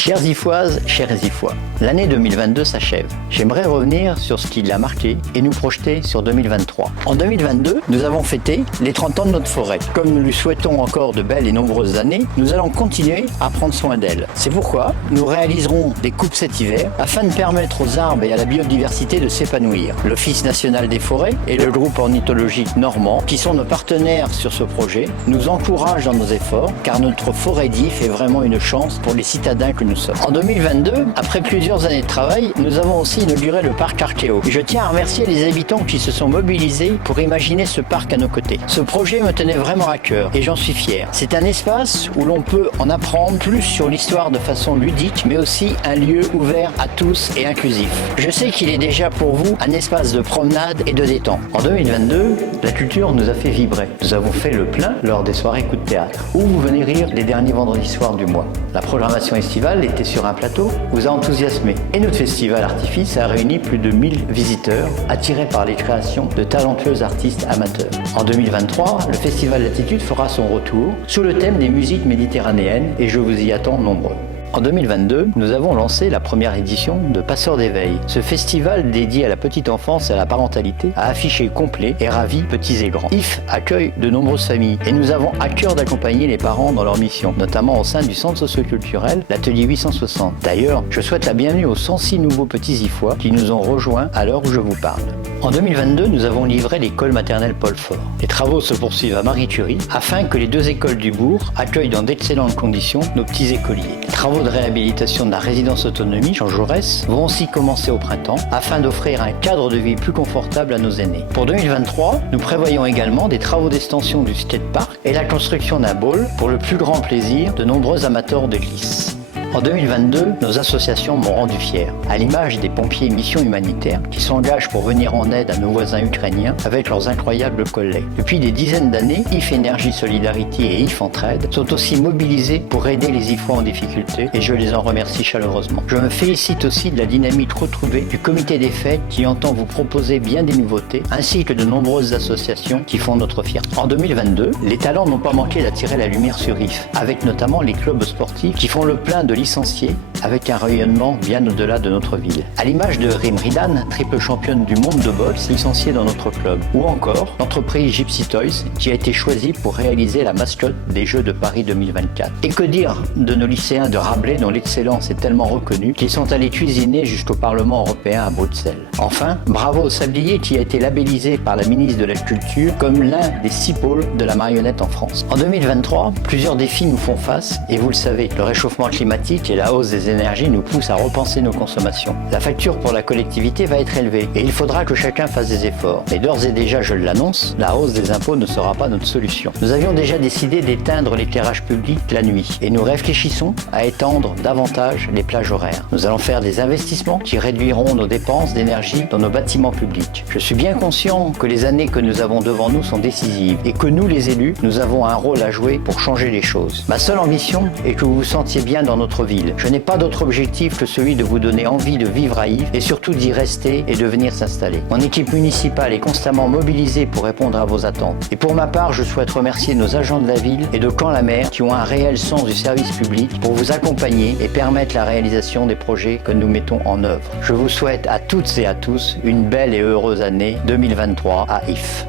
Chères Ifoises, chers Ifois, l'année 2022 s'achève. J'aimerais revenir sur ce qui l'a marqué et nous projeter sur 2023. En 2022, nous avons fêté les 30 ans de notre forêt. Comme nous lui souhaitons encore de belles et nombreuses années, nous allons continuer à prendre soin d'elle. C'est pourquoi nous réaliserons des coupes cet hiver afin de permettre aux arbres et à la biodiversité de s'épanouir. L'Office national des forêts et le groupe ornithologique normand, qui sont nos partenaires sur ce projet, nous encouragent dans nos efforts car notre forêt d'If est vraiment une chance pour les citadins que nous sommes. En 2022, après plusieurs années de travail, nous avons aussi inauguré le parc Archéo. Je tiens à remercier les habitants qui se sont mobilisés pour imaginer ce parc à nos côtés. Ce projet me tenait vraiment à cœur et j'en suis fier. C'est un espace où l'on peut en apprendre plus sur l'histoire de façon ludique, mais aussi un lieu ouvert à tous et inclusif. Je sais qu'il est déjà pour vous un espace de promenade et de détente. En 2022, la culture nous a fait vibrer. Nous avons fait le plein lors des soirées coup de théâtre, où vous venez rire les derniers vendredis soirs du mois. La programmation estivale était sur un plateau, vous a enthousiasmé. Et notre festival Artifice a réuni plus de 1000 visiteurs, attirés par les créations de talentueux artistes amateurs. En 2023, le festival Latitude fera son retour sous le thème des musiques méditerranéennes et je vous y attends nombreux. En 2022, nous avons lancé la première édition de Passeurs d'éveil. Ce festival dédié à la petite enfance et à la parentalité a affiché complet et ravi petits et grands. If accueille de nombreuses familles et nous avons à cœur d'accompagner les parents dans leur mission, notamment au sein du centre socioculturel, l'atelier 860. D'ailleurs, je souhaite la bienvenue aux 106 nouveaux petits Ifois qui nous ont rejoints à l'heure où je vous parle. En 2022, nous avons livré l'école maternelle Paul Fort. Les travaux se poursuivent à Marie-Thury afin que les deux écoles du bourg accueillent dans d'excellentes conditions nos petits écoliers. Les travaux de réhabilitation de la résidence autonomie Jean Jaurès vont aussi commencer au printemps afin d'offrir un cadre de vie plus confortable à nos aînés. Pour 2023, nous prévoyons également des travaux d'extension du skatepark et la construction d'un bowl pour le plus grand plaisir de nombreux amateurs de glisse. En 2022, nos associations m'ont rendu fier, à l'image des pompiers Mission Humanitaire qui s'engagent pour venir en aide à nos voisins ukrainiens avec leurs incroyables collègues. Depuis des dizaines d'années, If Énergie Solidarité et If Entraide sont aussi mobilisés pour aider les Ifois en difficulté et je les en remercie chaleureusement. Je me félicite aussi de la dynamique retrouvée du comité des fêtes qui entend vous proposer bien des nouveautés ainsi que de nombreuses associations qui font notre fierté. En 2022, les talents n'ont pas manqué d'attirer la lumière sur If, avec notamment les clubs sportifs qui font le plein de licenciés avec un rayonnement bien au-delà de notre ville. À l'image de Rim Ridan, triple championne du monde de boxe licenciée dans notre club. Ou encore l'entreprise Gypsy Toys qui a été choisie pour réaliser la mascotte des Jeux de Paris 2024. Et que dire de nos lycéens de Rabelais dont l'excellence est tellement reconnue qu'ils sont allés cuisiner jusqu'au Parlement européen à Bruxelles. Enfin, bravo au Sablier qui a été labellisé par la ministre de la Culture comme l'un des 6 pôles de la marionnette en France. En 2023, plusieurs défis nous font face et vous le savez, le réchauffement climatique et la hausse des énergies nous poussent à repenser nos consommations. La facture pour la collectivité va être élevée et il faudra que chacun fasse des efforts. Mais d'ores et déjà, je l'annonce, la hausse des impôts ne sera pas notre solution. Nous avions déjà décidé d'éteindre l'éclairage public la nuit et nous réfléchissons à étendre davantage les plages horaires. Nous allons faire des investissements qui réduiront nos dépenses d'énergie dans nos bâtiments publics. Je suis bien conscient que les années que nous avons devant nous sont décisives et que nous, les élus, nous avons un rôle à jouer pour changer les choses. Ma seule ambition est que vous vous sentiez bien dans notre ville. Je n'ai pas d'autre objectif que celui de vous donner envie de vivre à If et surtout d'y rester et de venir s'installer. Mon équipe municipale est constamment mobilisée pour répondre à vos attentes. Et pour ma part, je souhaite remercier nos agents de la ville et de Caen-la-Mer qui ont un réel sens du service public pour vous accompagner et permettre la réalisation des projets que nous mettons en œuvre. Je vous souhaite à toutes et à tous une belle et heureuse année 2023 à If.